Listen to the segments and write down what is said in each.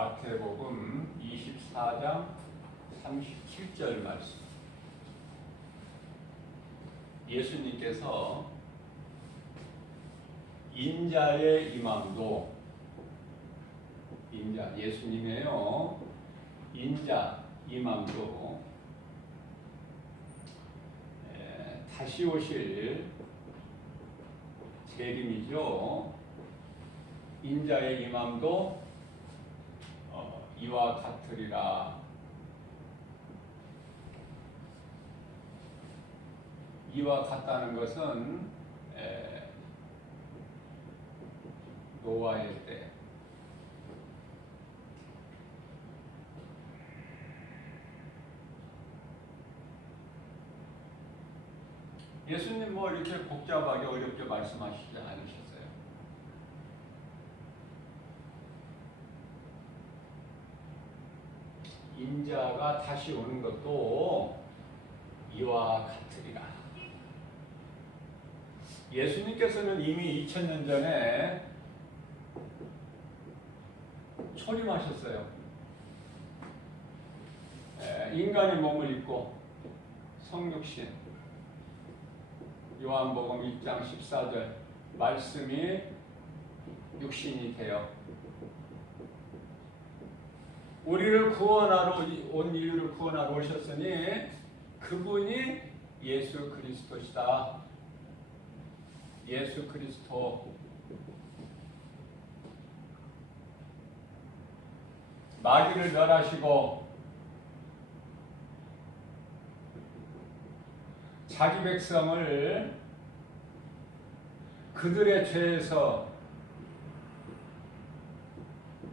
마태복음 24장 37절 말씀. 예수님께서 인자의 임함도, 인자, 예수님이에요. 인자, 임함도 다시 오실 재림이죠. 인자의 임함도 이와 같으리라. 이와 같다는 것은 노아의 때, 예수님 뭐 이렇게 복잡하게 어렵게 말씀하시지 않으셨어요. 인자가 다시 오는 것도 이와 같으리라. 예수님께서는 이미 2000년 전에 초림하셨어요. 인간의 몸을 입고 성육신, 요한복음 1장 14절 말씀이 육신이 되어 우리를 구원하러 온 인류를 구원하러 오셨으니 그분이 예수 그리스도시다. 예수 그리스도. 마귀를 멸하시고 자기 백성을 그들의 죄에서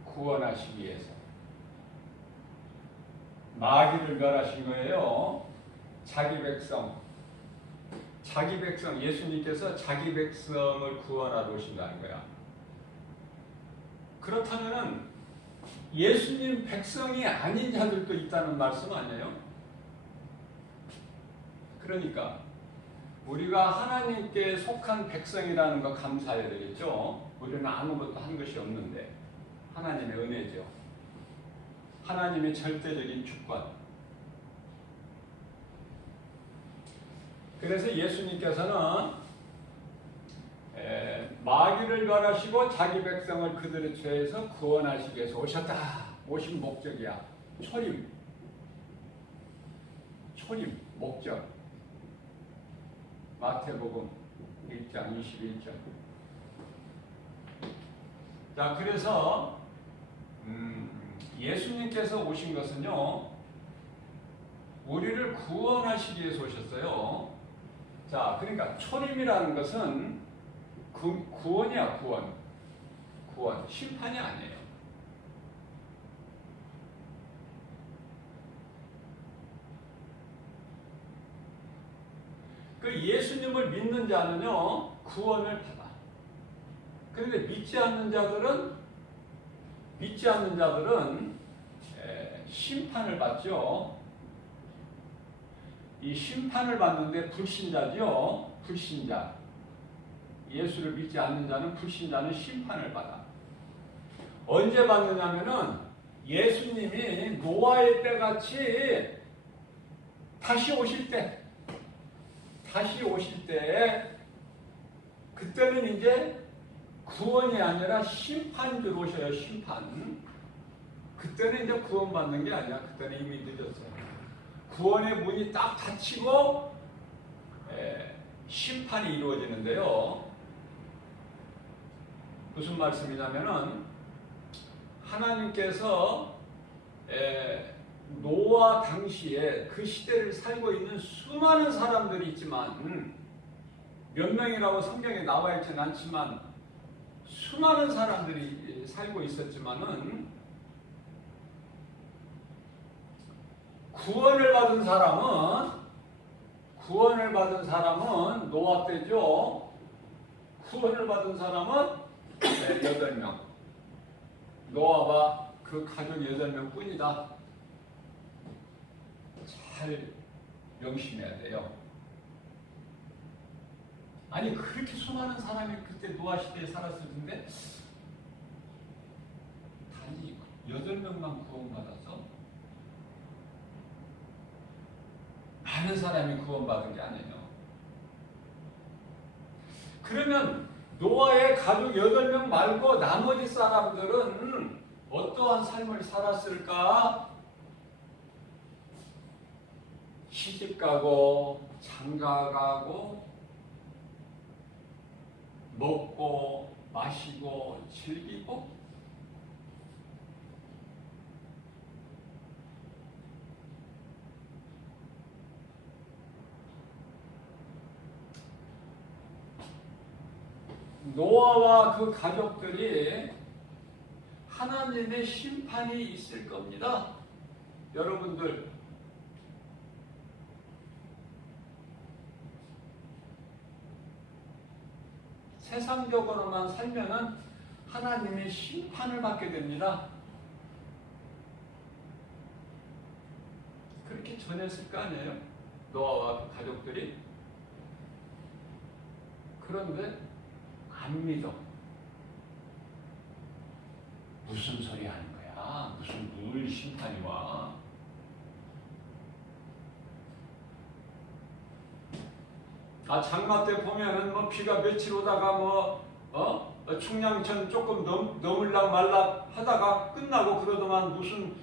구원하시기 위해서 마귀를 멸하신 거예요. 자기 백성, 예수님께서 자기 백성을 구원하러 오신다는 거야. 그렇다면은 예수님 백성이 아닌 자들도 있다는 말씀 아니에요? 그러니까 우리가 하나님께 속한 백성이라는 거 감사해야 되겠죠. 우리는 아무것도 한 것이 없는데 하나님의 은혜죠. 하나님의 절대적인 주권. 그래서 예수님께서는 마귀를 멸하시고 자기 백성을 그들의 죄에서 구원하시기 위해서 오셨다. 오신 목적이야. 초림, 목적. 마태복음 1장 21절. 자, 그래서 예수님께서 오신 것은요, 우리를 구원하시기 위해서 오셨어요. 자, 그러니까 초림이라는 것은 구원이야, 구원. 심판이 아니에요. 그 예수님을 믿는 자는요, 구원을 받아. 그런데 믿지 않는 자들은 심판을 받죠. 이 심판을 받는데 불신자죠. 불신자. 예수를 믿지 않는 자는, 불신자는 심판을 받아. 언제 받느냐면은 예수님이 노아의 때같이 다시 오실 때, 그때는 이제 구원이 아니라 심판이 들어오셔요. 심판. 그때는 이제 구원받는 게 아니야. 그때는 이미 늦었어요. 구원의 문이 딱 닫히고 심판이 이루어지는데요. 무슨 말씀이냐면은 하나님께서 노아 당시에 그 시대를 살고 있는 수많은 사람들이 있지만, 몇 명이라고 성경에 나와 있지는 않지만 수많은 사람들이 살고 있었지만은 구원을 받은 사람은 노아 때죠. 구원을 받은 사람은 8명. 노아와 그 가족 8명 뿐이다. 잘 명심해야 돼요. 아니, 그렇게 수많은 사람이 그때 노아 시대에 살았을 텐데 단지 8명만 구원받아서 많은 사람이 구원받은 게 아니에요. 그러면 노아의 가족 8명 말고 나머지 사람들은 어떠한 삶을 살았을까? 시집가고 장가가고 먹고 마시고 즐기고 노아와 그 가족들이 하나님의 심판이 있을 겁니다. 여러분들 세상적으로만 살면은 하나님의 심판을 받게 됩니다. 그렇게 전했을 거 아니에요? 노아와 그 가족들이. 그런데 안 믿어. 무슨 소리 하는 거야? 무슨 물 심판이 와? 장마 때 보면은 뭐 비가 며칠 오다가 충량천 조금 넘을락 말락 하다가 끝나고 그러더만 무슨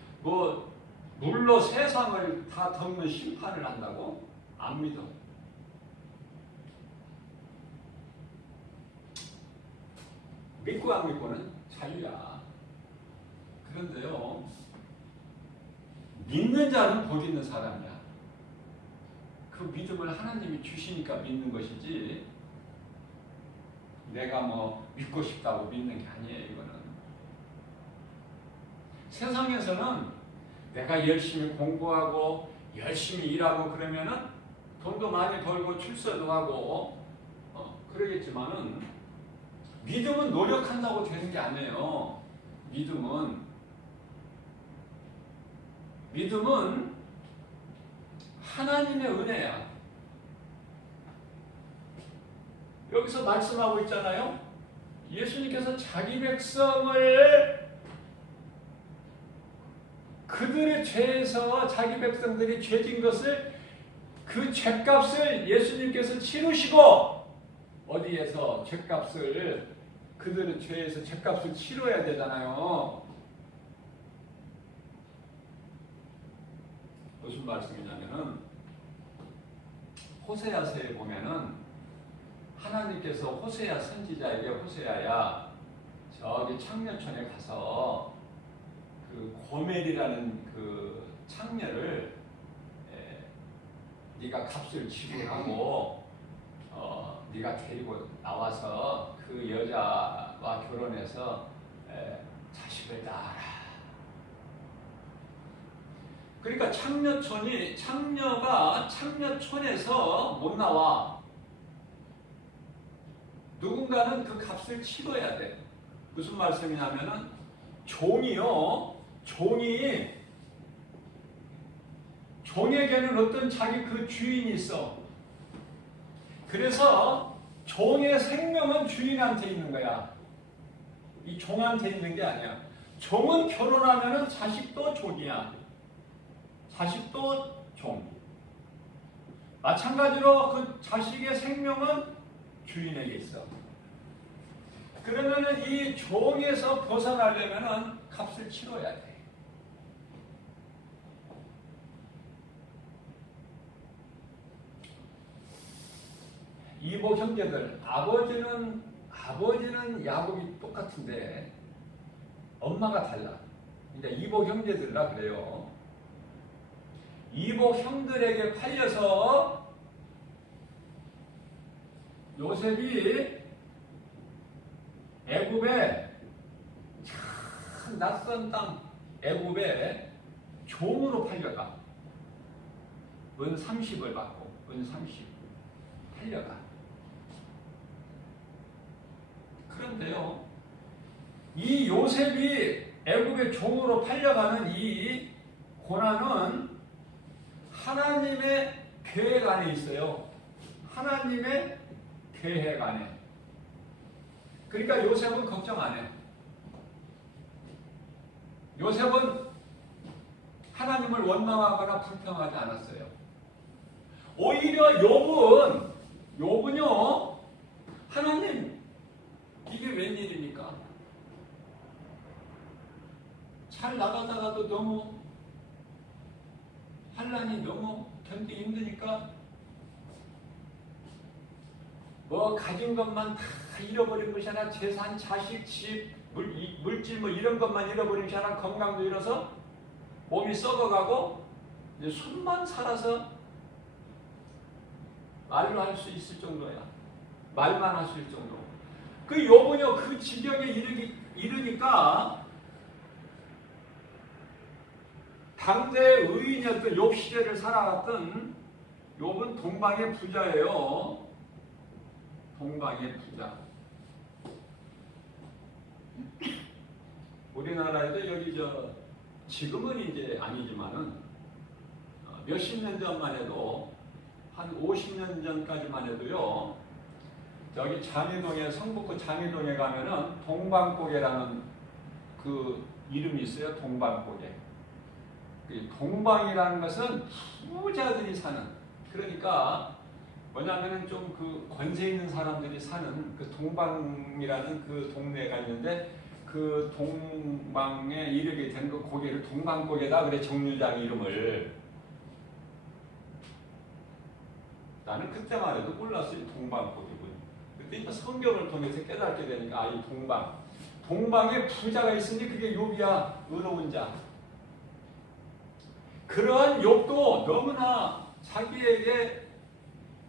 물로 세상을 다 덮는 심판을 한다고? 안 믿어. 믿고 안 믿고는 자유야. 그런데요, 믿는 자는 복 있는 사람이야. 그 믿음을 하나님이 주시니까 믿는 것이지 내가 믿고 싶다고 믿는 게 아니에요. 이거는 세상에서는 내가 열심히 공부하고 열심히 일하고 그러면은 돈도 많이 벌고 출세도 하고 그러겠지만은 믿음은 노력한다고 되는 게 아니에요. 믿음은 하나님의 은혜야. 여기서 말씀하고 있잖아요. 예수님께서 자기 백성을 그들의 죄에서 자기 백성들이 죄진 것을 그 죄값을 예수님께서 치르시고 어디에서 죄값을 그들의 죄에서 죄값을 치러야 되잖아요. 무슨 말씀이냐면은 호세아서에 보면은 하나님께서 호세아 선지자에게 호세아야 저기 창녀촌에 가서 그 고멜이라는 그 창녀를 네가 값을 지불하고 네가 데리고 나와서 그 여자와 결혼해서 자식을 낳아라. 그러니까 창녀가 창녀촌에서 못 나와. 누군가는 그 값을 치러야 돼. 무슨 말씀이냐면은 종에게는 어떤 자기 그 주인이 있어. 그래서 종의 생명은 주인한테 있는 거야. 이 종한테 있는 게 아니야. 종은 결혼하면은 자식도 종이야. 자식도 종. 마찬가지로 그 자식의 생명은 주인에게 있어. 그러면은 이 종에서 벗어나려면은 값을 치러야 돼. 이복 형제들, 아버지는 야곱이 똑같은데 엄마가 달라. 그러니까 이복 형제들라 그래요. 이복 형들에게 팔려서 요셉이 애굽에 참 낯선 땅 애굽에 종으로 팔려가. 은 30을 받고 은 30 팔려가. 그런데요, 이 요셉이 애굽의 종으로 팔려가는 이 고난은 하나님의 계획 안에 있어요. 하나님의 계획 안에. 그러니까 요셉은 걱정 안 해. 요셉은 하나님을 원망하거나 불평하지 않았어요. 오히려 욥은요, 하나님, 이게 웬일입니까? 잘 나가다가도 너무 환난이 너무 견디기 힘드니까 뭐 가진 것만 다 잃어버린 것이 아니라 재산, 자식, 집, 물질 뭐 이런 것만 잃어버린 것이 아니라 건강도 잃어서 몸이 썩어가고 이제 숨만 살아서 말로 할 수 있을 정도야. 말만 할 수 있을 정도. 그 욥은요, 그 지경에 이르니까 당대 의인이었던 욥 시대를 살아갔던 욥은 동방의 부자예요. 동방의 부자. 우리나라에도 여기 지금은 이제 아니지만은 몇십 년 전만 해도 한 50년 전까지만 해도요. 저기 장희동에 성북구 장희동에 가면은 동방고개라는 그 이름이 있어요. 동방고개. 동방이라는 것은 부자들이 사는, 그러니까 뭐냐면은 좀 그 권세 있는 사람들이 사는 그 동방이라는 그 동네가 있는데 그 동방에 이르게 된 그 고개를 동방고개다 그래. 정류장 이름을. 나는 그때만 해도 몰랐어요. 동방고개군. 그때 이제 성경을 통해서 깨닫게 되니까 이 동방에 부자가 있으니 그게 욥이야. 의로운 자. 그러한 욥도 너무나 자기에게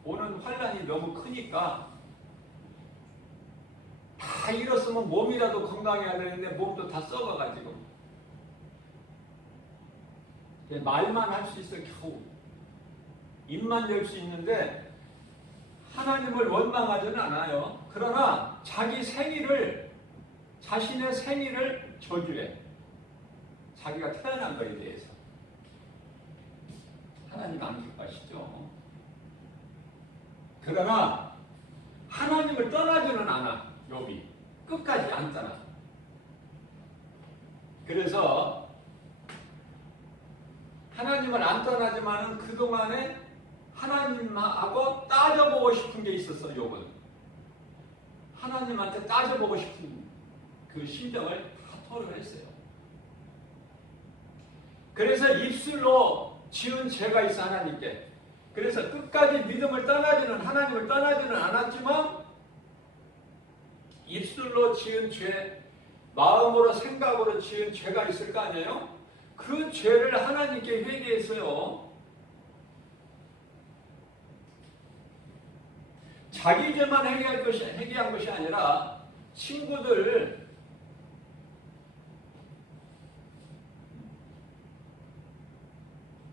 오는 환난이 너무 크니까 다 잃었으면 몸이라도 건강해야 되는데 몸도 다 썩어가지고 말만 할 수 있어. 겨우 입만 열 수 있는데 하나님을 원망하지는 않아요. 그러나 자신의 생일을 저주해. 자기가 태어난 것에 대해서. 하나님 안 기뻐하시죠. 그러나 하나님을 떠나지는 않아. 욥이 끝까지 안 떠나. 그래서 하나님을 안 떠나지만은 그동안에 하나님하고 따져보고 싶은 게 있었어. 욥은 하나님한테 따져보고 싶은 그 심정을 다 토로했어요. 그래서 입술로 지은 죄가 있어. 하나님께. 그래서 끝까지 믿음을 하나님을 떠나지는 않았지만 입술로 지은 죄, 마음으로 생각으로 지은 죄가 있을 거 아니에요? 그 죄를 하나님께 회개했어요. 자기 죄만 회개한 것이 아니라 친구들,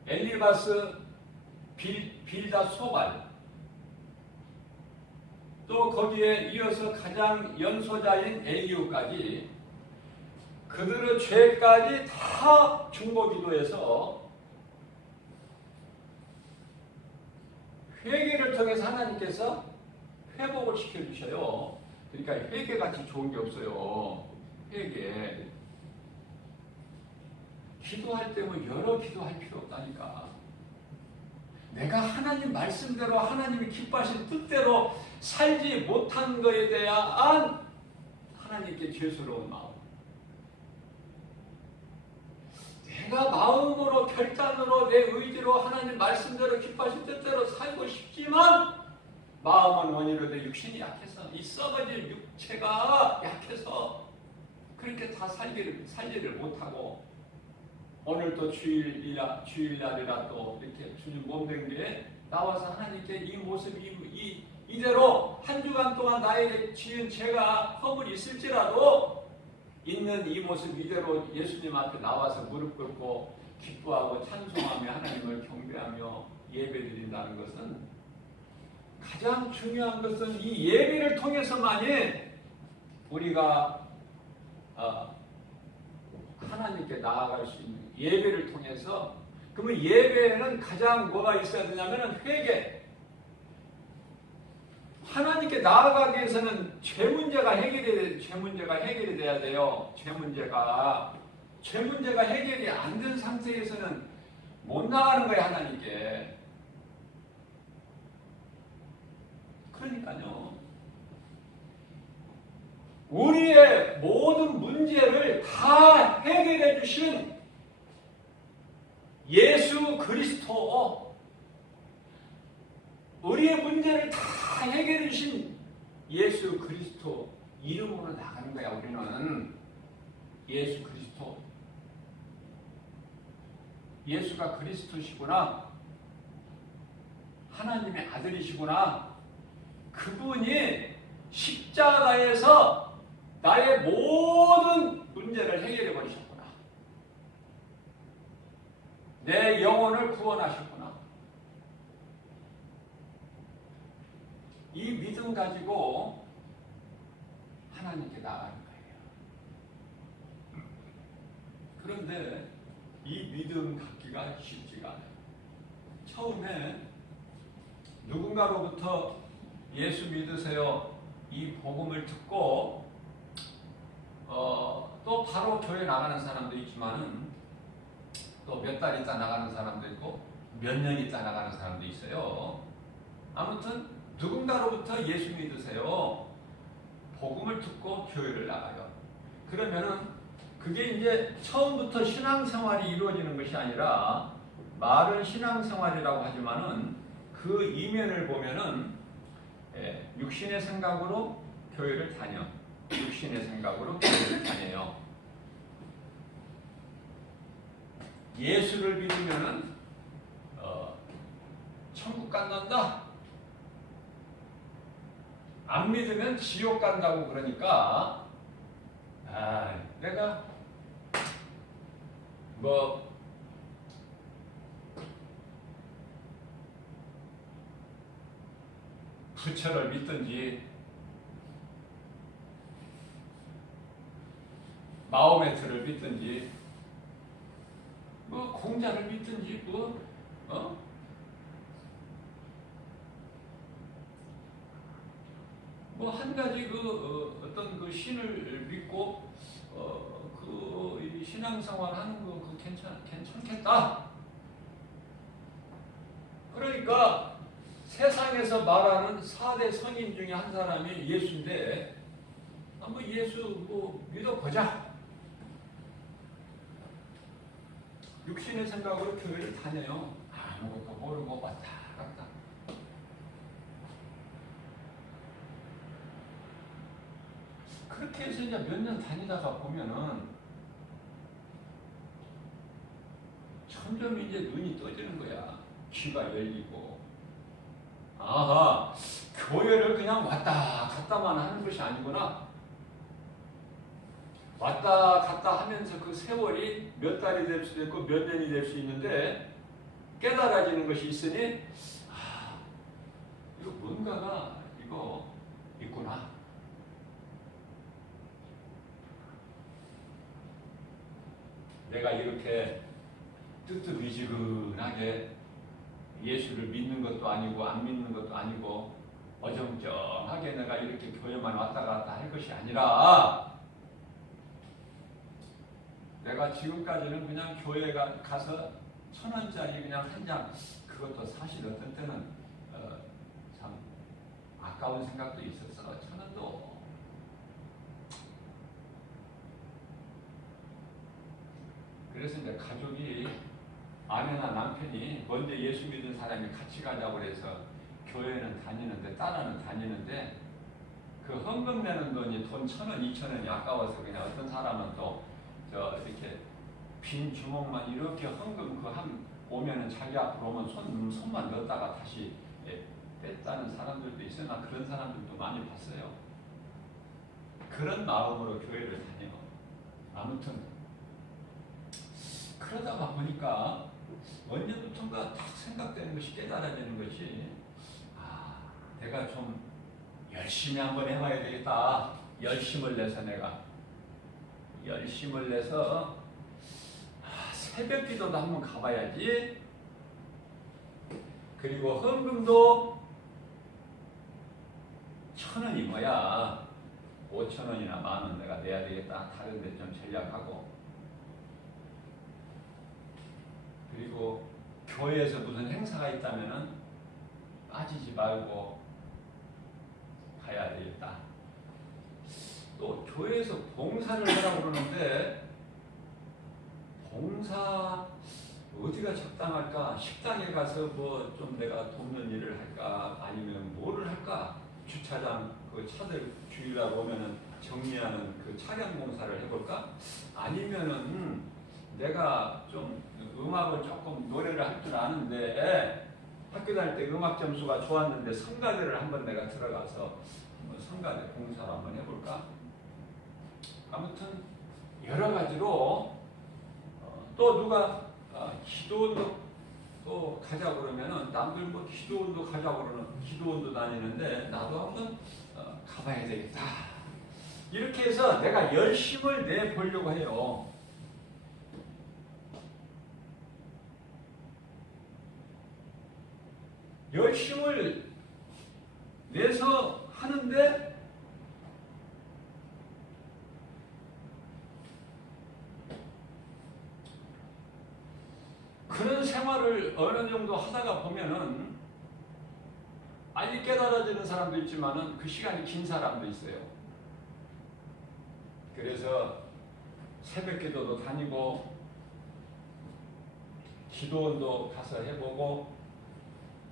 엘리바스, 빌다 소발, 또 거기에 이어서 가장 연소자인 엘리후까지 그들의 죄까지 다 중보기도해서 회개를 통해서 하나님께서 회복을 시켜주셔요. 그러니까 회개같이 좋은 게 없어요. 회개. 기도할 때면 여러 기도할 필요 없다니까. 내가 하나님 말씀대로 하나님이 기뻐하신 뜻대로 살지 못한 것에 대한 하나님께 죄스러운 마음. 내가 마음으로 결단으로 내 의지로 하나님 말씀대로 기뻐하신 뜻대로 살고 싶지만 마음은 원인으로 내 육신이 약해서 이 썩어질 육체가 약해서 그렇게 다 살지를 못하고 오늘 또 주일날이라 또 이렇게 주님 몸된 게 나와서 하나님께 이 모습 이대로 한 주간 동안 나에게 지은 죄가 허물이 있을지라도 있는 이 모습 이대로 예수님 앞에 나와서 무릎 꿇고 기뻐하고 찬송하며 하나님을 경배하며 예배드린다는 것은 가장 중요한 것은 이 예배를 통해서만이 우리가 하나님께 나아갈 수 있는 예배를 통해서. 그러면 예배에는 가장 뭐가 있어야 되냐면 회개. 하나님께 나아가기 위해서는 죄 문제가 해결이 돼야 돼요. 죄 문제가. 죄 문제가 해결이 안 된 상태에서는 못 나가는 거야, 하나님께. 그러니까요. 우리의 모든 문제를 다 해결해 주신 예수 그리스도, 우리의 문제를 다 해결해 주신 예수 그리스도 이름으로 나가는 거야. 우리는 예수 그리스도, 예수가 그리스도시구나, 하나님의 아들이시구나, 그분이 십자가에서 나의 모든 문제를 해결해 버리셨구나, 내 영혼을 구원하셨구나. 이 믿음 가지고 하나님께 나가는 거예요. 그런데 이 믿음 갖기가 쉽지가 않아요. 처음에 누군가로부터 예수 믿으세요, 이 복음을 듣고 또 바로 교회 나가는 사람도 있지만은 또 몇 달 있다 나가는 사람도 있고 몇 년 있다 나가는 사람도 있어요. 아무튼 누군가로부터 예수 믿으세요, 복음을 듣고 교회를 나가요. 그러면은 그게 이제 처음부터 신앙생활이 이루어지는 것이 아니라, 말은 신앙생활이라고 하지만은 그 이면을 보면은 육신의 생각으로 교회를 다녀. 육신의 생각으로 교회를 다녀요. 예수를 믿으면은 천국 간단다. 안 믿으면 지옥 간다고. 그러니까 내가 부처를 믿든지 마호메트를 믿든지 공자를 믿든지 한 가지 어떤 그 신을 믿고 그 신앙생활 하는 거 괜찮겠다. 그러니까 세상에서 말하는 4대 성인 중에 한 사람이 예수인데 한번 예수 믿어보자. 육신의 생각으로 교회를 다녀요. 아무것도 모르고 왔다 갔다. 그렇게 해서 이제 몇 년 다니다가 보면은 점점 이제 눈이 떠지는 거야. 귀가 열리고. 아하, 교회를 그냥 왔다 갔다만 하는 것이 아니구나. 왔다 갔다 하면서 그 세월이 몇 달이 될 수도 있고 몇 년이 될 수 있는데 깨달아지는 것이 있으니 이거 뭔가가 있구나. 내가 이렇게 뜨뜻미지근하게 예수를 믿는 것도 아니고 안 믿는 것도 아니고 어정쩡하게 내가 이렇게 교회만 왔다 갔다 할 것이 아니라, 내가 지금까지는 그냥 교회 가서 1,000원짜리 그냥 한 장, 그것도 사실 어떤 때는 참 아까운 생각도 있었어. 1,000원도. 그래서 이제 가족이, 아내나 남편이 먼저 예수 믿은 사람이 같이 가자고 그래서 교회는 다니는데, 따라는 다니는데, 그 헌금 내는 돈이 돈 1,000원, 2,000원이 아까워서 그냥 어떤 사람은 또 이렇게 빈 주먹만 이렇게 헌금 오면은 자기 앞으로 오면 손만 넣었다가 다시 뺐다는 사람들도 있으나 그런 사람들도 많이 봤어요. 그런 마음으로 교회를 다녀요. 아무튼 그러다가 보니까 언제부턴가 딱 생각되는 것이, 깨달아지는 것이, 내가 좀 열심히 한번 해봐야 되겠다. 열심을 내서 새벽 기도도 한번 가봐야지. 그리고 헌금도 1,000원이 뭐야, 5,000원이나 10,000원 내가 내야 되겠다. 다른 데 좀 전략하고 그리고 교회에서 무슨 행사가 있다면은 빠지지 말고 가야 되겠다. 또 교회에서 봉사를 하라고 그러는데 봉사 어디가 적당할까? 식당에 가서 뭐 좀 내가 돕는 일을 할까? 아니면 뭐를 할까? 주차장 그 차들 주일날 오면은 정리하는 그 차량 봉사를 해볼까? 아니면은 내가 좀 음악을 조금 노래를 할 줄 아는데 학교 다닐 때 음악 점수가 좋았는데 성가대를 한번 내가 들어가서 한번 성가대 봉사를 한번 해볼까? 아무튼 여러 가지로 또 누가 기도원도 또 가자고 그러면은 남들 뭐 기도원도 가자고 그러는 기도원도 다니는데 나도 한번 가봐야 되겠다. 이렇게 해서 내가 열심을 내보려고 해요. 열심을 내서 하는데 그런 생활을 어느 정도 하다가 보면은 빨리 깨달아지는 사람도 있지만은 그 시간이 긴 사람도 있어요. 그래서 새벽 기도도 다니고 기도원도 가서 해보고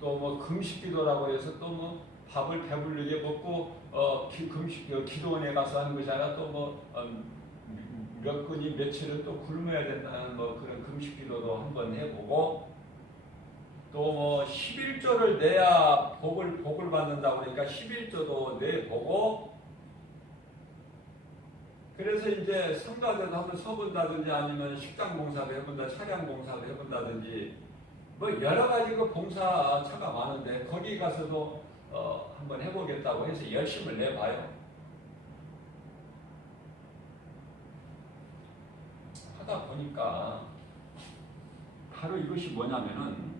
또 뭐 금식 기도라고 해서 또 뭐 밥을 배불리게 먹고 금식 기도원에 가서 하는 것이 아니라 또 뭐 몇 군이 며칠은 또 굶어야 된다는 뭐 그런 금식 기도도 한번 해보고 또 뭐 11조를 내야 복을 받는다고 그러니까 11조도 내보고 그래서 이제 성가대도 한번 서본다든지 아니면 식당 봉사도 해본다, 차량 봉사도 해본다든지 뭐 여러 가지 그 봉사차가 많은데 거기 가서도 한번 해보겠다고 해서 열심을 내봐요. 하다 보니까 바로 이것이 뭐냐면은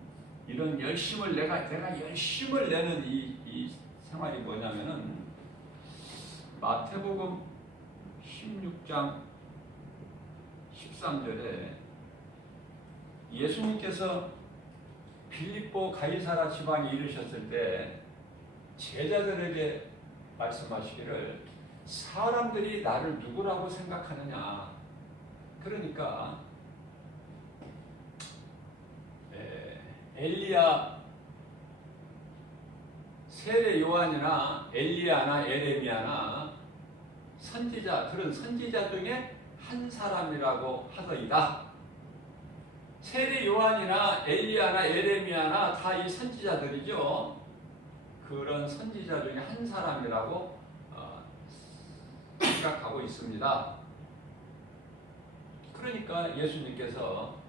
이런 열심을 내가 열심을 내는 이 생활이 뭐냐면은 마태복음 16장 13절에 예수님께서 빌립보 가이사라 지방에 이르셨을 때 제자들에게 말씀하시기를 사람들이 나를 누구라고 생각하느냐. 그러니까 엘리야, 세례 요한이나 엘리야나 에레미야나 선지자, 그런 선지자 중에 한 사람이라고 하더이다. 세례 요한이나 엘리야나 에레미야나 다 이 선지자들이죠. 그런 선지자 중에 한 사람이라고 생각하고 있습니다. 그러니까 예수님께서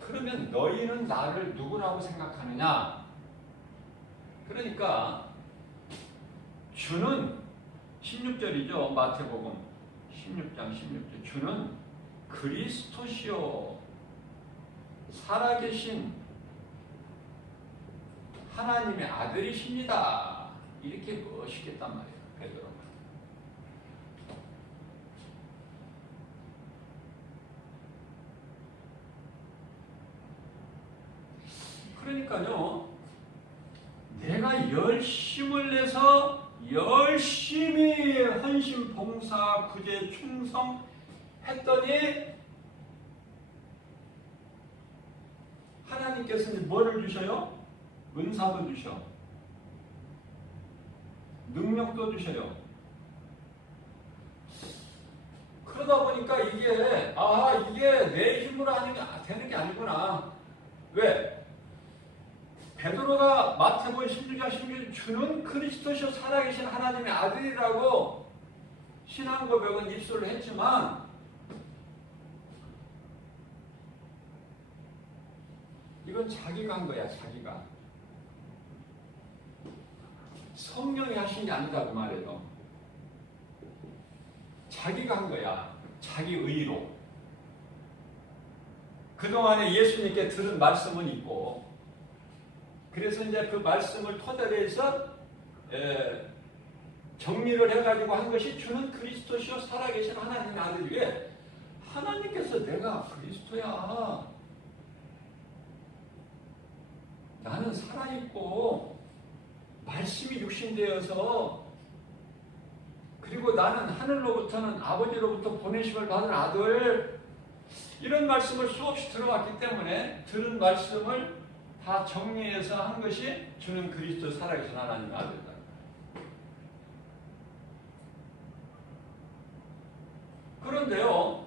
그러면 너희는 나를 누구라고 생각하느냐? 그러니까 주는 16절이죠. 마태복음 16장 16절. 주는 그리스도시요 살아계신 하나님의 아들이십니다. 이렇게 멋있겠단 말이에요. 베드로가. 그러니까요, 내가 열심을 내서 열심히 헌신, 봉사, 구제, 충성 했더니 하나님께서는 뭐를 주셔요? 은사도 주셔. 능력도 주셔요. 그러다 보니까 이게 내 힘으로 되는 게 아니구나. 왜? 베드로가 마태복음 16장 16절 주는 그리스도시요 살아계신 하나님의 아들이라고 신앙 고백은 입술로 했지만 이건 자기가 한 거야. 자기가. 성령이 하신 게 아니다고 말해요. 자기가 한 거야. 자기 의로. 그동안에 예수님께 들은 말씀은 있고 그래서 이제 그 말씀을 토대로 해서 정리를 해가지고 한 것이 주는 그리스도시요 살아계신 하나님의 아들이에 하나님께서 내가 그리스도야. 나는 살아있고 말씀이 육신되어서 그리고 나는 하늘로부터는 아버지로부터 보내심을 받은 아들, 이런 말씀을 수없이 들어왔기 때문에 들은 말씀을 다 정리해서 한 것이 주는 그리스도 살아계신 하나님의 아들이다. 그런데요,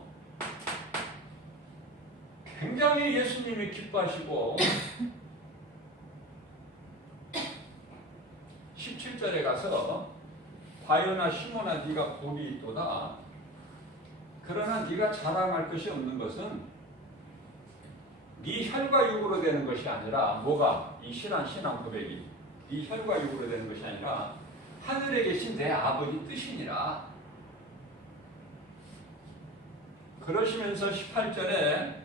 굉장히 예수님이 기뻐하시고 17절에 가서 과요나 시몬아 네가 복이 있도다. 그러나 네가 자랑할 것이 없는 것은 네 혈과 육으로 되는 것이 아니라, 뭐가? 이 신앙 고백이 네 혈과 육으로 되는 것이 아니라 하늘에 계신 내 아버지 뜻이니라. 그러시면서 18절에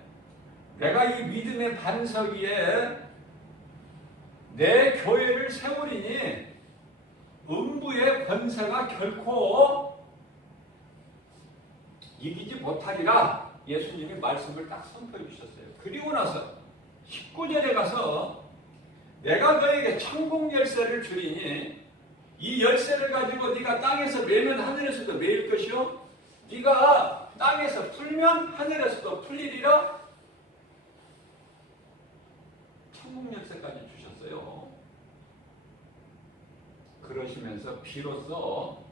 내가 이 믿음의 반석 위에 내 교회를 세우리니 음부의 권세가 결코 이기지 못하리라. 예수님이 말씀을 딱 선포해 주셨어요. 그리고 나서 19절에 가서 내가 너에게 천국 열쇠를 주리니 이 열쇠를 가지고 네가 땅에서 매면 하늘에서도 매일 것이요 네가 땅에서 풀면 하늘에서도 풀리리라. 천국 열쇠까지 주셨어요. 그러시면서 비로소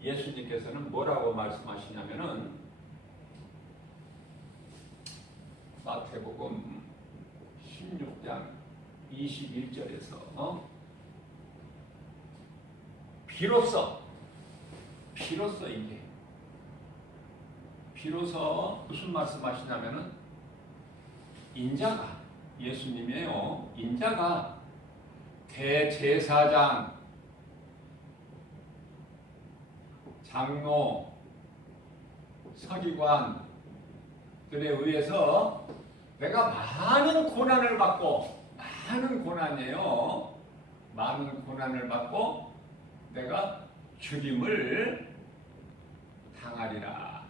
예수님께서는 뭐라고 말씀하시냐면은 마태복음 16장 21절에서 비로소 무슨 말씀하시냐면은 인자가, 예수님이에요. 인자가 대제사장, 장로, 서기관들에 의해서 내가 많은 고난을 받고, 많은 고난이에요. 많은 고난을 받고 내가 죽임을 당하리라.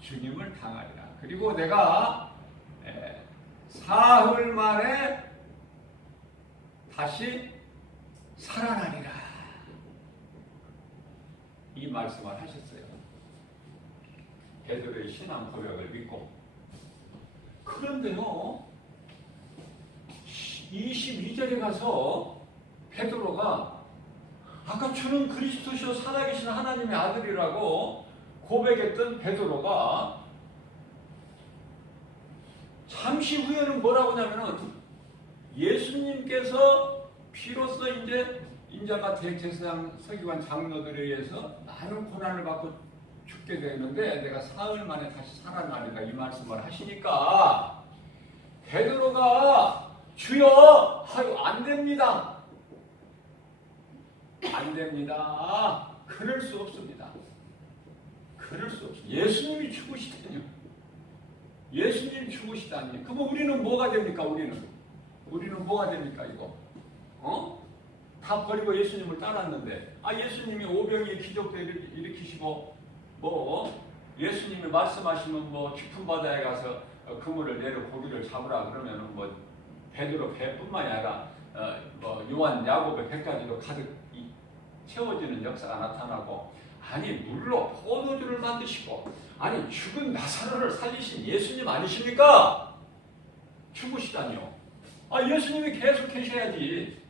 죽임을 당하리라. 그리고 내가 사흘 만에 다시 살아나리라. 이 말씀을 하셨어요. 베드로의 신앙 고백을 믿고. 그런데요, 22절에 가서 베드로가 아까 주는 그리스도시요 살아계신 하나님의 아들이라고 고백했던 베드로가 잠시 후에는 뭐라고 하냐면은 예수님께서 비로소 이제 인자가 대제사장, 서기관, 장로들에 의해서 많은 고난을 받고 죽게 되는데 내가 사흘 만에 다시 살아나리라, 이 말씀을 하시니까 베드로가 주여, 안 됩니다. 안 됩니다. 그럴 수 없습니다. 그럴 수 없습니다. 예수님이 죽으시다니요. 예수님이 죽으시다니. 그럼 우리는 뭐가 됩니까? 우리는 뭐가 됩니까? 이거 다 버리고 예수님을 따랐는데, 예수님이 오병이의 기적도 일으키시고 예수님이 말씀하시면 깊은 바다에 가서 그물을 내려 고기를 잡으라 그러면은 베드로 배뿐만이 아니라 요한, 야곱의 배까지도 가득 채워지는 역사가 나타나고, 물로 포도주를 만드시고, 죽은 나사로를 살리신 예수님 아니십니까? 죽으시다니요. 예수님이 계속 계셔야지.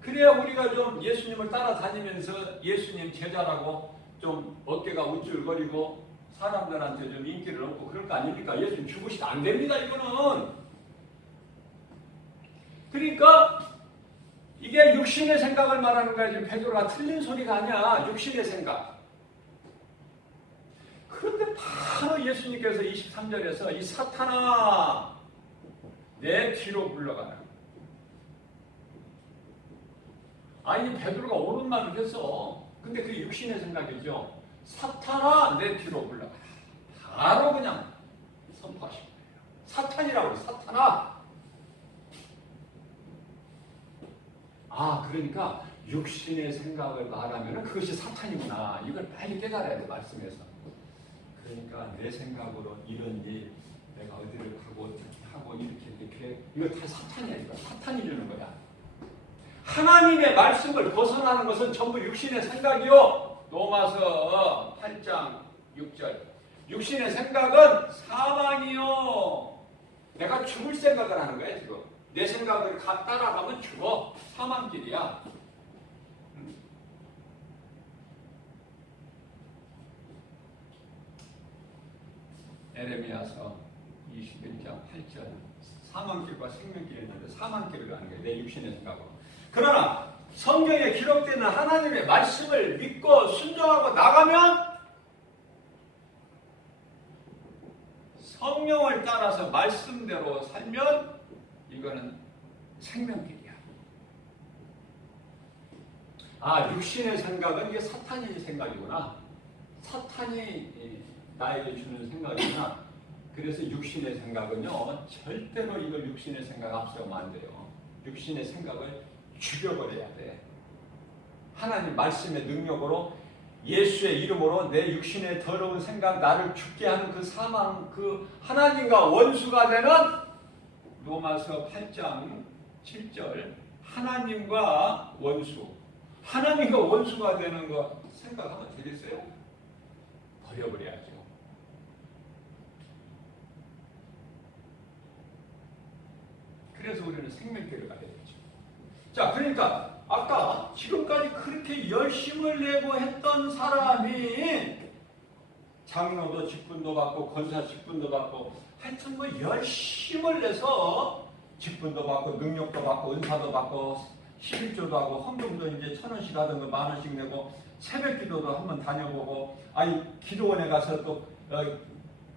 그래야 우리가 좀 예수님을 따라다니면서 예수님 제자라고 좀 어깨가 우쭐거리고 사람들한테 좀 인기를 얻고 그럴 거 아닙니까? 예수님 죽으시다 안 됩니다, 이거는. 그러니까 이게 육신의 생각을 말하는 거야. 지금 베드로가 틀린 소리가 아니야. 육신의 생각. 그런데 바로 예수님께서 23절에서 이 사탄아 내 뒤로 물러가라. 베드로가 옳은 말을 했어. 근데 그게 육신의 생각이죠. 사탄아 내 뒤로 물러가라. 바로 그냥 선포하신 거예요. 사탄이라고 사탄아. 그러니까 육신의 생각을 말하면 그것이 사탄이구나. 이걸 빨리 깨달아야 돼, 말씀에서. 그러니까 내 생각으로 이런 일, 내가 어디를 가고 어떻게 하고 이렇게 계획, 이거 다 사탄이야. 이거 사탄이 주는 거야. 하나님의 말씀을 벗어나는 것은 전부 육신의 생각이요. 로마서 8장 6절. 육신의 생각은 사망이요. 내가 죽을 생각을 하는 거야 지금. 내 생각을 따라가면 죽어. 사망길이야. 에레미야서 21장 8절. 사망길과 생명길이 있는데 사망길을 가는 거야. 내 육신의 생각으로. 그러나 성경에 기록되는 하나님의 말씀을 믿고 순종하고 나가면 성령을 따라서 말씀대로 살면 이거는 생명길이야. 아, 육신의 생각은 이게 사탄의 생각이구나. 사탄이 나에게 주는 생각이구나. 그래서 육신의 생각은요, 절대로 이걸 육신의 생각 앞서면 안 돼요. 육신의 생각을 죽여버려야 돼. 하나님 말씀의 능력으로 예수의 이름으로 내 육신의 더러운 생각, 나를 죽게 하는 그 사망, 그 하나님과 원수가 되는 로마서 8장 7절 하나님과 원수, 하나님과 원수가 되는 거 생각하면 되겠어요? 버려버려야죠. 그래서 우리는 생명길을 가야 되죠. 자, 그러니까 아까 지금까지 그렇게 열심을 내고 했던 사람이 장로도 직분도 받고 권사 직분도 받고 하여튼 뭐 열심을 내서 직분도 받고 능력도 받고 은사도 받고 11조도 하고 헌금도 이제 1,000원씩 하던 거 10,000원씩 내고 새벽 기도도 한번 다녀보고 기도원에 가서 또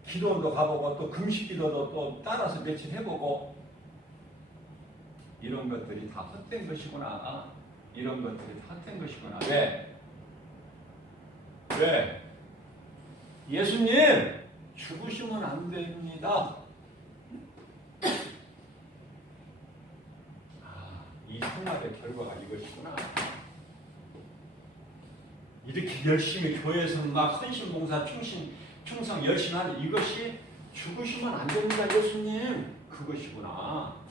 기도원도 가보고 또 금식 기도도 또 따라서 며칠 해보고 이런 것들이 다 헛된 것이구나. 이런 것들이 다 헛된 것이구나. 왜? 왜? 예수님 죽으시면 안 됩니다. 이 생활의 결과가 이것이구나. 이렇게 열심히 교회에서 막 헌신봉사 충성 열심히 하는 이것이 죽으시면 안 됩니다. 예수님 그것이구나.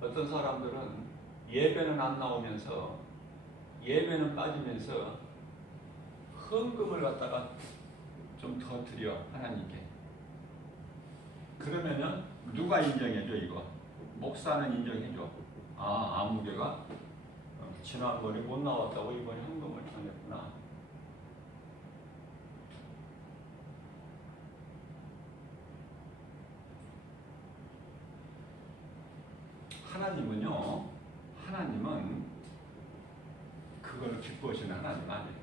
어떤 사람들은 예배는 안 나오면서 예배는 빠지면서 헌금을 갖다가 좀 더 드려 하나님께. 그러면은 누가 인정해줘 이거? 목사는 인정해줘. 아무개가 지난번에 못 나왔다고 이번에 헌금을 전했구나. 하나님은 그거를 기뻐하시는 하나님 아니에요.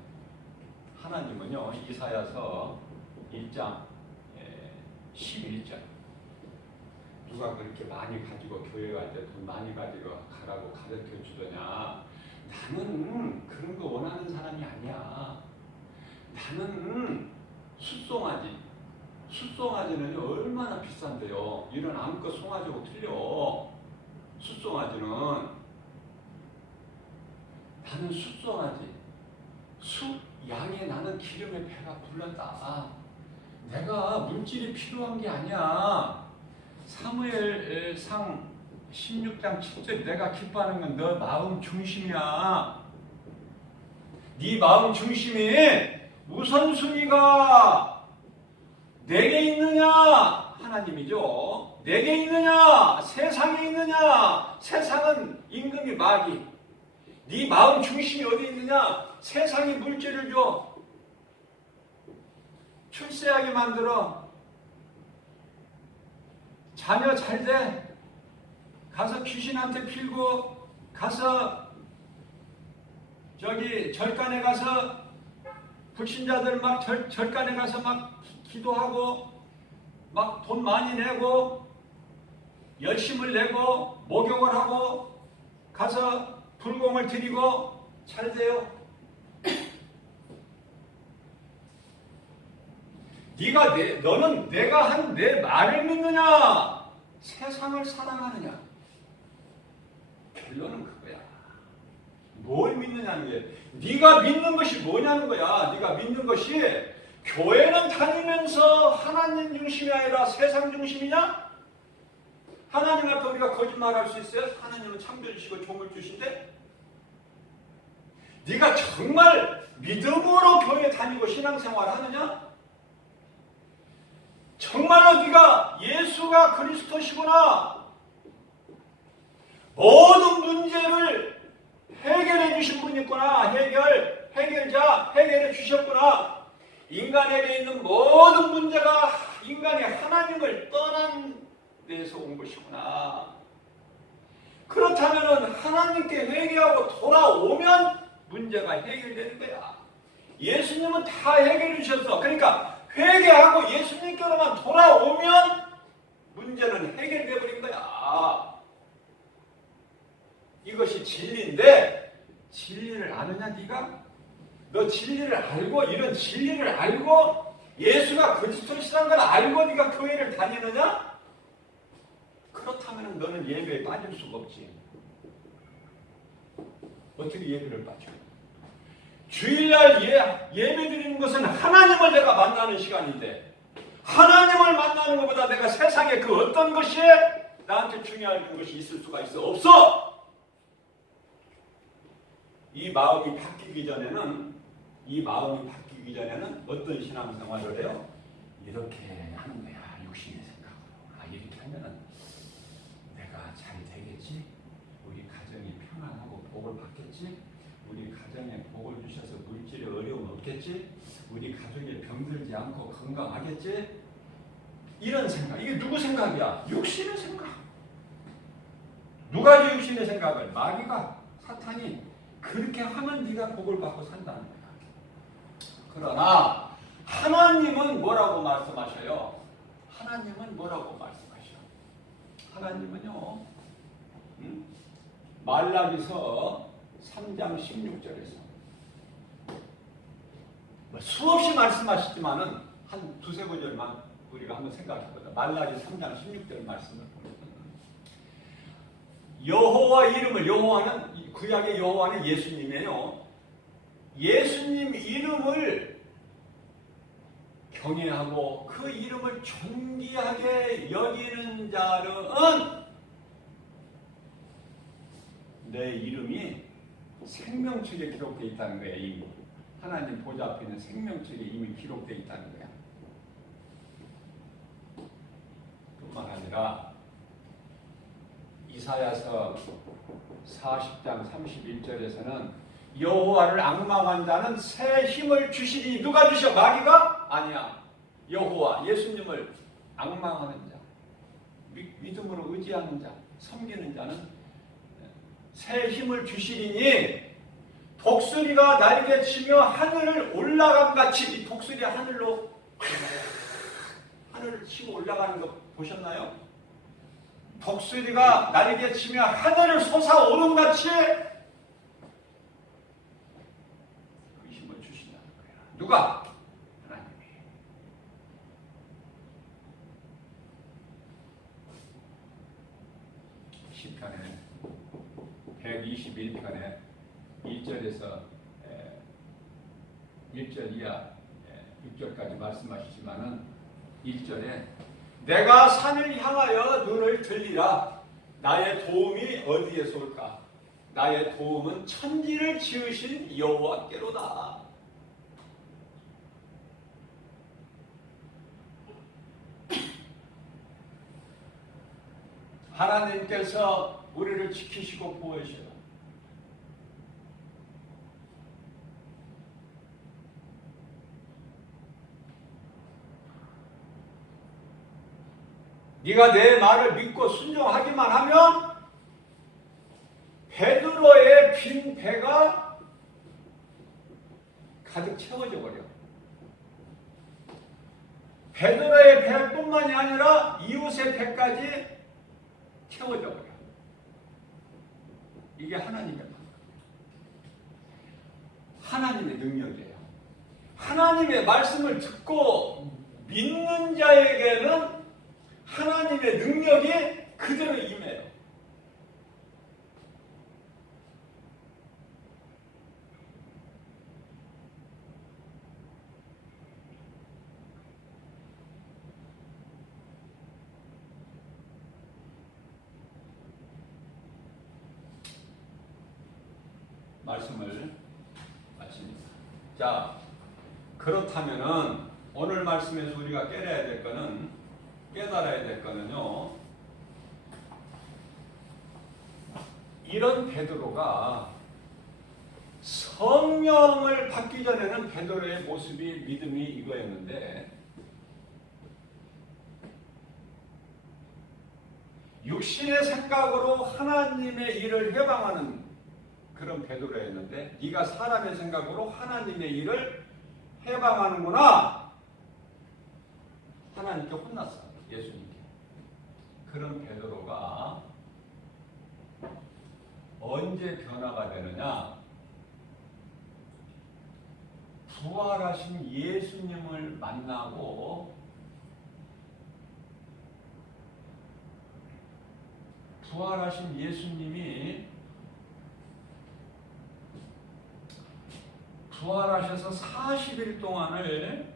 하나님은요, 이사야서 1장 11절 누가 그렇게 많이 가지고 교회 갈 때 돈 많이 가지고 가라고 가르쳐 주더냐. 나는 그런 거 원하는 사람이 아니야. 나는 숫송아지. 숫송아지는 얼마나 비싼데요. 이런 암컷 송아지하고 틀려. 숫송아지는 나는 숫송아지. 숫양에 나는 기름의 배가 불렀다. 내가 물질이 필요한 게 아니야. 사무엘상 16장 7절 내가 기뻐하는 건 너 마음 중심이야. 네 마음 중심이 우선순위가 내게 있느냐? 하나님이죠. 내게 있느냐? 세상에 있느냐? 세상은 임금이 마귀. 네 마음 중심이 어디 있느냐? 세상이 물질을 줘. 출세하게 만들어. 자녀 잘 돼. 가서 귀신한테 필고 가서 저기 절간에 가서 불신자들 막 절간에 가서 막 기도하고 막 돈 많이 내고 열심을 내고 목욕을 하고 가서 불공을 드리고 잘 돼요. 너는 내가 한 내 말을 믿느냐? 세상을 사랑하느냐? 결론은 그거야. 뭘 믿느냐는 게, 네가 믿는 것이 뭐냐는 거야. 네가 믿는 것이 교회는 다니면서 하나님 중심이 아니라 세상 중심이냐? 하나님 앞에 우리가 거짓말할 수 있어요? 하나님은 창조주시고 종을 주신데, 네가 정말 믿음으로 교회 다니고 신앙생활 하느냐? 정말로 네가 예수가 그리스도시구나, 모든 문제를 해결해 주신 분이 있구나, 해결자 해결해 주셨구나, 인간에게 있는 모든 문제가 인간이 하나님을 떠난 데에서 온 것이구나. 그렇다면 하나님께 회개하고 돌아오면 문제가 해결되는 거야. 예수님은 다 해결해 주셨어. 그러니까 회개하고 예수님께로만 돌아오면 문제는 해결되어 버린 거야. 이것이 진리인데, 진리를 아느냐 네가? 너 진리를 알고, 이런 진리를 알고 예수가 그리스도시라는 걸 알고 네가 교회를 다니느냐? 그렇다면 너는 예배에 빠질 수가 없지. 어떻게 예배를 빠져? 주일날 예배 드리는 것은 하나님을 내가 만나는 시간인데, 하나님을 만나는 것보다 내가 세상에 그 어떤 것이 나한테 중요한 것이 있을 수가 있어? 없어! 이 마음이 바뀌기 전에는 어떤 신앙생활을 해요? 이렇게 하는 거야. 육신의 생각으로. 이렇게 하면은 내가 잘 되겠지? 우리 가정이 평안하고 복을 받겠지? 우리 가정에 복을 주셔서 물질에 어려움 없겠지? 우리 가족이 병들지 않고 건강하겠지? 이런 생각. 이게 누구 생각이야? 육신의 생각. 누가 이 육신의 생각을? 마귀가, 사탄이 그렇게 하면 네가 복을 받고 산다는 거야. 그러나 하나님은 뭐라고 말씀하셔요? 하나님은요, 말라기서 3장 16절에서 수없이 말씀하시지만은 한 두세 구절만 우리가 한번 생각해보자. 말라기 3장 16절 말씀을 보면, 여호와 이름을, 여호와는 구약의 여호와는 예수님이에요. 예수님 이름을 경외하고 그 이름을 존귀하게 여기는 자는 내 이름이 생명책에 기록되어 있다는 거예요. 이미 하나님 보좌 앞에 있는 생명책에 이미 기록되어 있다는 거야. 뿐만 아니라 이사야서 40장 31절에서는 여호와를 앙망한 자는 새 힘을 주시니, 누가 주셔? 마귀가? 아니야. 여호와, 예수님을 앙망하는 자, 믿음으로 의지하는 자, 섬기는 자는 새 힘을 주시리니 독수리가 날개치며 하늘을 올라간 같이. 이 독수리 하늘을 치고 올라가는 거 보셨나요? 독수리가 날개치며 하늘을 솟아오른 같이 그 힘을 주신다는 거야. 누가? 하나님이. 시편에 121편에 1절에서 1절 이하 6절까지 말씀하시지만은 1절에 내가 산을 향하여 눈을 들리라. 나의 도움이 어디에서 올까? 나의 도움은 천지를 지으신 여호와께로다. 하나님께서 우리를 지키시고 보호하셔요. 네가 내 말을 믿고 순종하기만 하면 베드로의 빈 배가 가득 채워져 버려. 베드로의 배뿐만이 아니라 이웃의 배까지 채워져 버려. 이게 하나님의 능력이에요. 하나님의 말씀을 듣고 믿는 자에게는 하나님의 능력이 그대로 임해요. 말씀을 마칩니다. 자, 그렇다면은 오늘 말씀에서 우리가 깨달아야 될 거는요. 이런 베드로가 성령을 받기 전에는 베드로의 모습이 믿음이 이거였는데 육신의 생각으로 하나님의 일을 해방하는 그런 베드로였는데 네가 사람의 생각으로 하나님의 일을 해방하는구나. 하나님께 혼났어. 예수님께. 그런 베드로가 언제 변화가 되느냐? 부활하신 예수님을 만나고 부활하신 예수님이 부활하셔서 40일 동안을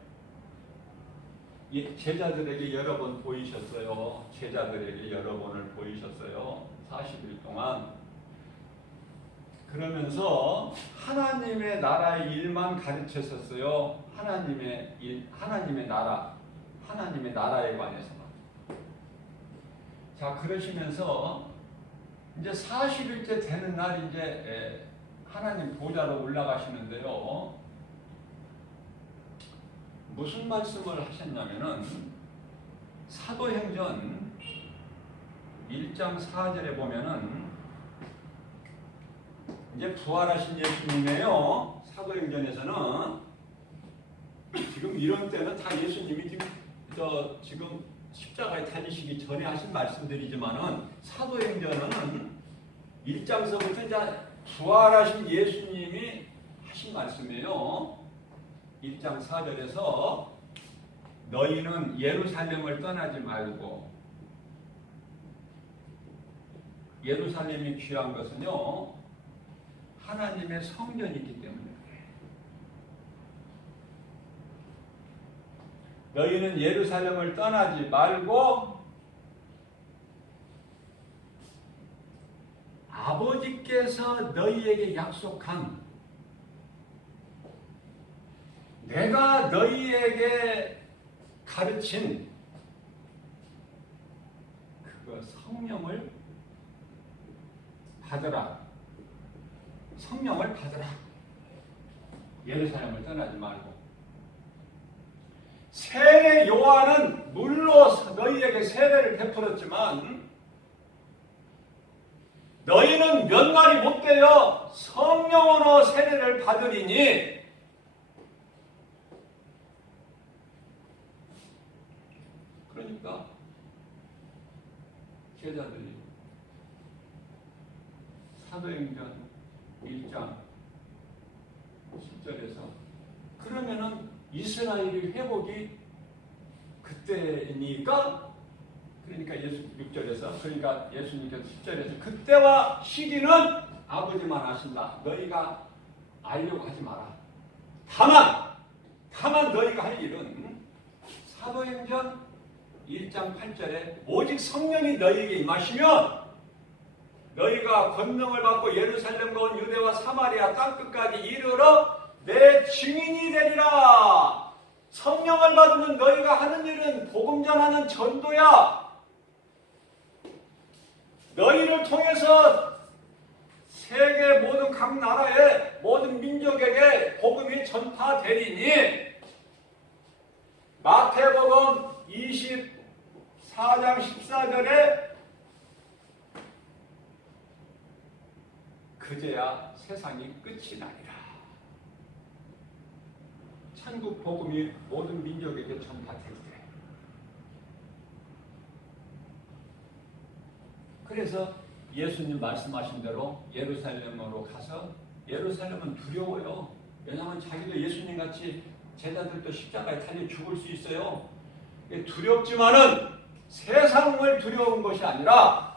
제자들에게 여러 번 보이셨어요. 제자들에게 여러 번을 보이셨어요. 40일 동안. 그러면서 하나님의 나라의 일만 가르쳤었어요. 하나님의 일, 하나님의 나라에 관해서만. 자, 그러시면서 이제 40일째 되는 날 이제 하나님 보좌로 올라가시는데요. 무슨 말씀을 하셨냐면은 사도행전 1장 4절에 보면은 이제 부활하신 예수님이에요. 사도행전에서는 지금 이런 때는 다 예수님이 지금 십자가에 달리시기 전에 하신 말씀들이지만은 사도행전은 1장서부터 이제 부활하신 예수님이 하신 말씀이에요. 1장 4절에서 너희는 예루살렘을 떠나지 말고 예루살렘이 귀한 것은요 하나님의 성전이 있기 때문에 너희는 예루살렘을 떠나지 말고 아버지께서 너희에게 약속한 내가 너희에게 가르친 그거 성령을 받으라. 성령을 받으라. 예루살렘을 떠나지 말고. 세례 요한은 물로 너희에게 세례를 베풀었지만 너희는 몇 날이 못 되어 성령으로 세례를 받으리니 그러니까 제자들이 사도행전 1장 10절에서 그러면은 이스라엘의 회복이 그때니까 그러니까 6절에서 그러니까 예수님께서 10절에서 그때와 시기는 아버지만 아신다. 너희가 알려고 하지 마라. 다만 너희가 할 일은 사도행전 1장 8절에 오직 성령이 너희에게 임하시면 너희가 권능을 받고 예루살렘과 온 유대와 사마리아 땅끝까지 이르러 내 증인이 되리라. 성령을 받으면 너희가 하는 일은 복음 전하는 전도야. 너희를 통해서 세계 모든 각 나라의 모든 민족에게 복음이 전파되리니 마태복음 24장 14절에 그제야 세상이 끝이 나리라. 천국 복음이 모든 민족에게 전파될 때. 그래서 예수님 말씀하신 대로 예루살렘으로 가서 예루살렘은 두려워요. 왜냐하면 자기도 예수님 같이 제자들도 십자가에 달려 죽을 수 있어요. 두렵지만은 세상을 두려운 것이 아니라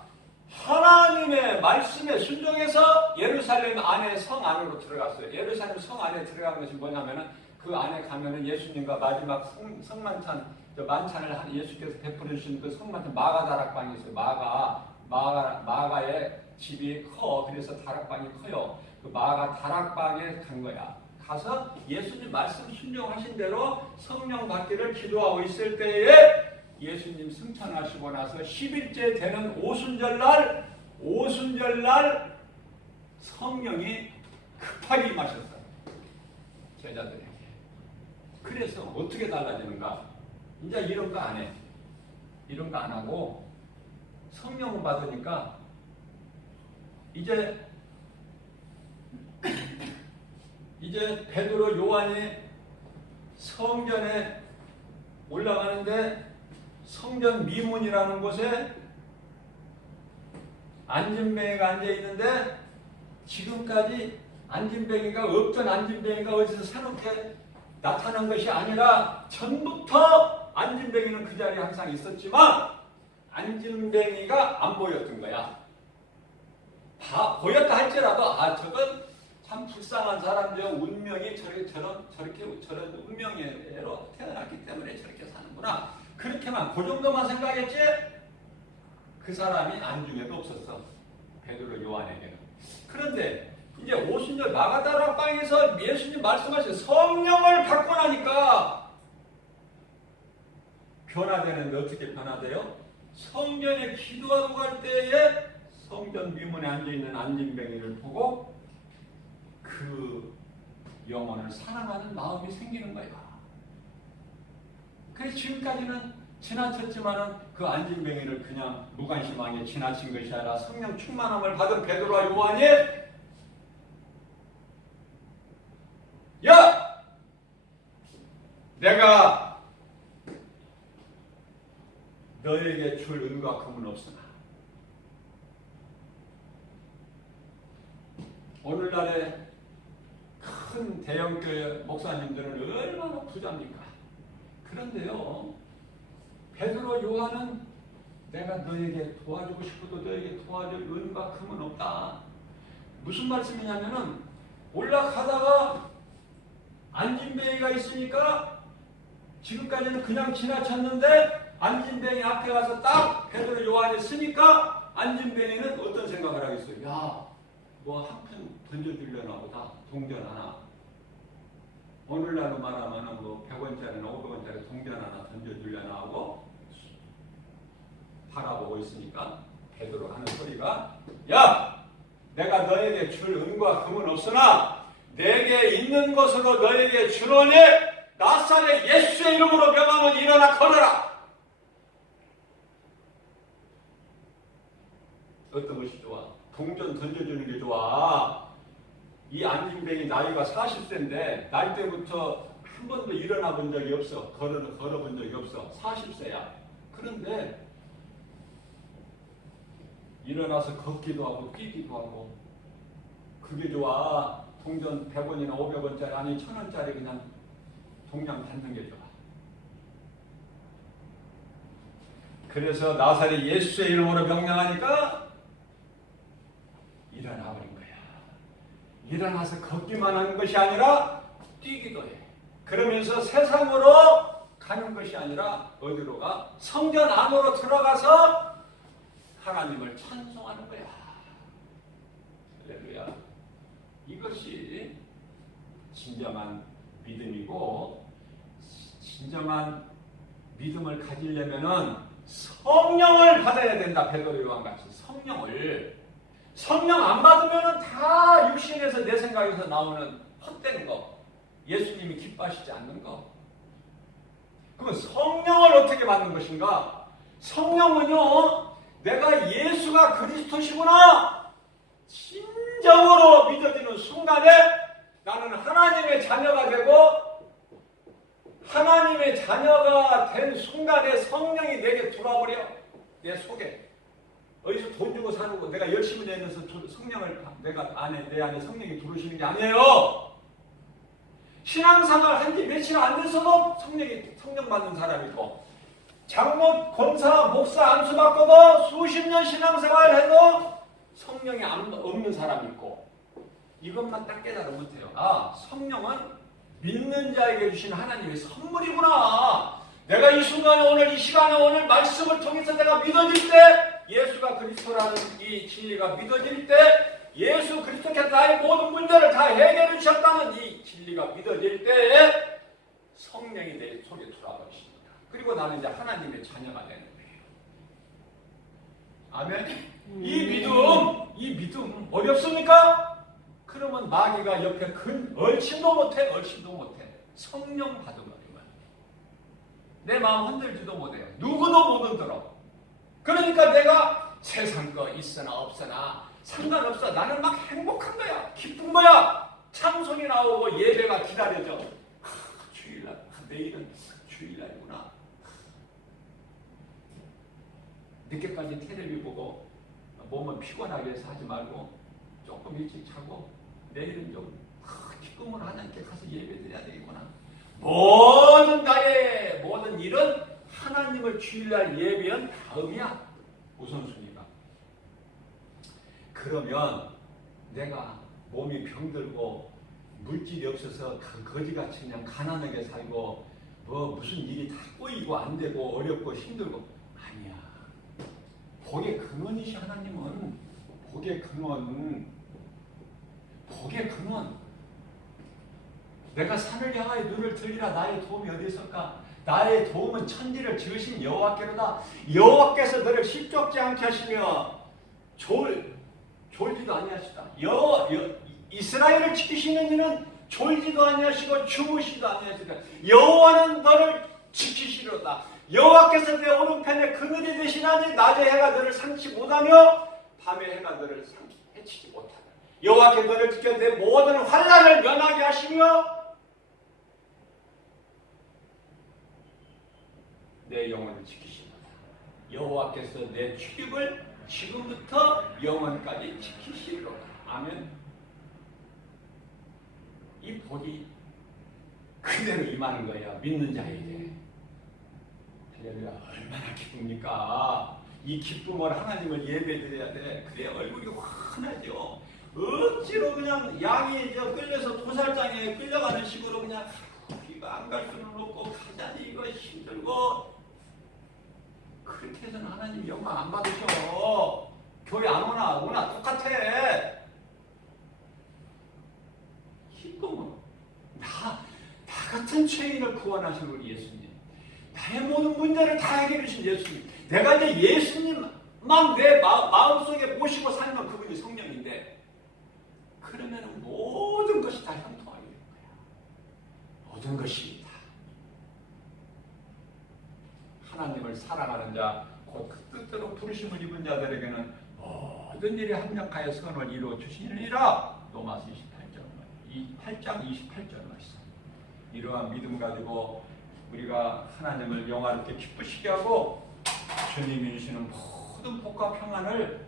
하나님의 말씀에 순종해서 예루살렘 안에 성 안으로 들어갔어요. 예루살렘 성 안에 들어간 것이 뭐냐면은 그 안에 가면은 예수님과 마지막 성만찬, 만찬을 예수께서 베풀어 주신 그 성만찬 마가 다락방이 있어요. 마가의 집이 커. 그래서 다락방이 커요. 그 마가 다락방에 간 거야. 가서 예수님 말씀 순종하신 대로 성령 받기를 기도하고 있을 때에 예수님 승천하시고 나서 10일째 되는 오순절날 성령이 급하게 임하셨어요. 제자들에게. 그래서 어떻게 달라지는가? 이제 이런 거 안 해. 이런 거 안 하고 성령을 받으니까 이제 베드로 요한이 성전에 올라가는데 성전 미문이라는 곳에 안진뱅이가 앉아있는데 지금까지 안진뱅이가 없던 안진뱅이가 어디서 새롭게 나타난 것이 아니라 전부터 안진뱅이는 그 자리에 항상 있었지만 안진뱅이가 안 보였던 거야. 보였다 할지라도 저건 참 불쌍한 사람이요. 운명이 저런 운명으로 태어났기 때문에 저렇게 사는구나. 그렇게만 그 정도만 생각했지 그 사람이 안중에도 없었어. 베드로 요한에게는. 그런데 이제 오순절 마가다락방에서 예수님 말씀하신 성령을 받고 나니까 변화되는데 어떻게 변화돼요? 성전에 기도하러 갈 때에 성전 미문에 앉아있는 안진뱅이를 보고 그 영혼을 사랑하는 마음이 생기는 거야. 그래서 지금까지는 지나쳤지만은 그 안진뱅이를 그냥 무관심하게 지나친 것이 아니라 성령 충만함을 받은 베드로와 요한이 야! 내가 너에게 줄 은과 금은 없으나 오늘날의 큰 대형교회 목사님들은 얼마나 부자입니까? 그런데요, 베드로 요한은 내가 너에게 도와주고 싶어도 너에게 도와줄 은과 금은 없다. 무슨 말씀이냐면은 올라가다가 안진뱅이가 있으니까 지금까지는 그냥 지나쳤는데 안진뱅이 앞에 가서 딱 베드로 요한이 쓰니까 안진뱅이는 어떤 생각을 하겠어요? 야, 뭐 한 푼 던져주려나 보다. 동전 하나. 오늘날로 말하면 뭐 100원짜리나 500원짜리 동전 하나 던져주려나 하고 바라보고 있으니까 베드로 하는 소리가 야! 내가 너에게 줄 은과 금은 없으나 내게 있는 것으로 너에게 주노니 나사렛 예수의 이름으로 명하면 일어나 걸어라. 어떤 것이 좋아? 동전 던져주는 게 좋아. 이 안진뱅이 나이가 40세인데 나이 때부터 한 번도 일어나 본 적이 없어. 걸어본 적이 없어. 40세야. 그런데 일어나서 걷기도 하고 뛰기도 하고 그게 좋아. 동전 100원이나 500원짜리 아니 1000원짜리 그냥 동양 받는 게 좋아. 그래서 나사렛 예수의 이름으로 명령하니까 일어나 버린 거야. 일어나서 걷기만 하는 것이 아니라 뛰기도 해. 그러면서 세상으로 가는 것이 아니라 어디로 가? 성전 안으로 들어가서 하나님을 찬송하는 거야. 할렐루야. 이것이 진정한 믿음이고 진정한 믿음을 가지려면은 성령을 받아야 된다. 베드로 요한같이 성령 안 받으면은 다 육신에서 내 생각에서 나오는 헛된 거, 예수님이 기뻐하시지 않는 거. 그러면 성령을 어떻게 받는 것인가? 성령은요, 내가 예수가 그리스도시구나 진정으로 믿어지는 순간에 나는 하나님의 자녀가 되고 하나님의 자녀가 된 순간에 성령이 내게 들어와버려. 내 속에. 어디서 돈 주고 사는 거 내가 열심히 내면서 성령을 내 안에 성령이 들어오시는 게 아니에요. 신앙생활 한 지 며칠 안 돼서도 성령 받는 사람이 있고 장로, 권사, 목사 안수 받고도 수십 년 신앙생활 해도 성령이 없는 사람이 있고, 이것만 딱 깨달으면 못해요. 아, 성령은 믿는 자에게 주신 하나님의 선물이구나. 내가 이 순간에 오늘 이 시간에 오늘 말씀을 통해서 내가 믿어질 때, 예수가 그리스도라는 이 진리가 믿어질 때, 예수 그리스도께서 나의 모든 문제를 다 해결해 주셨다는 이 진리가 믿어질 때 성령이 내 속에 들어와 버리십니다. 그리고 나는 이제 하나님의 자녀가 되는 거예요. 아멘. 이 믿음 어렵습니까? 그러면 마귀가 옆에 얼씬도 못해. 성령 받은 거예요. 내 마음 흔들지도 못해요. 누구도 못 흔들어. 그러니까 내가 세상 거 있으나 없으나 상관없어. 나는 막 행복한 거야. 기쁜 거야. 찬송이 나오고 예배가 기다려져. 주일날, 내일은 주일날이구나. 늦게까지 텔레비 보고 몸은 피곤하게 해서 하지 말고 조금 일찍 자고 내일은 좀 기쁨으로 하나님께 가서 예배드려야 되겠구나. 나의 모든 일은 하나님을 주일날 예배한 다음이야. 우선순위가. 그러면 내가 몸이 병들고 물질이 없어서 거지같이 그냥 가난하게 살고 무슨 일이 다 꼬이고 안 되고 어렵고 힘들고 아니야. 복의 근원이시 하나님은. 복의 근원. 내가 산을 향하여 눈을 들리라. 나의 도움이 어디 있을까? 나의 도움은 천지를 지으신 여호와께로다. 여호와께서 너를 십적지 않게 하시며 졸지도 아니하시다. 이스라엘을 지키시는 이는 졸지도 아니하시고 주무시도 아니하시다. 여호와는 너를 지키시로다. 여호와께서 내 오른편에 그늘이 되시나니 낮에 해가 너를 상치 못하며 밤에 해가 너를 해치지 못하다. 여호와께 너를 지켜 내 모든 환난을 면하게 하시며 내 영혼을 지키시도다. 여호와께서 내 출입을 지금부터 영원까지 지키시리로다. 아멘. 이 복이 그대로 임하는 거야. 믿는 자에게. 할렐루야. 얼마나 기쁩니까? 이 기쁨을 하나님을 예배드려야 돼. 그래 얼굴이 환하죠. 억지로 그냥 양이 끌려서 도살장에 끌려가는 식으로 그냥 이거 안 갈 수는 없고 가자니 이거 힘들고 그렇게 해서는 하나님 영광 안 받으셔. 교회 안 오나 똑같아. 기쁨은 나 같은 죄인을 구원하신 우리 예수님, 나의 모든 문제를 다 해결해 주신 예수님, 내가 이제 예수님만 내 마음속에 모시고 살면 그분이 성령인데, 그러면 모든 것이 다 형통하게 되는 거야. 모든 것이 다. 하나님을 사랑하는 자, 곧 그 뜻대로 부르심을 입은 자들에게는 모든 일에 합력하여 선을 이루어 주시니라. 로마서 8장 28절 말씀. 이러한 믿음 가지고 우리가 하나님을 영화롭게 기쁘시게 하고 주님이 주시는 모든 복과 평안을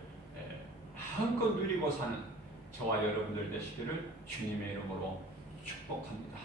마음껏 누리고 사는 저와 여러분들 되시기를 주님의 이름으로 축복합니다.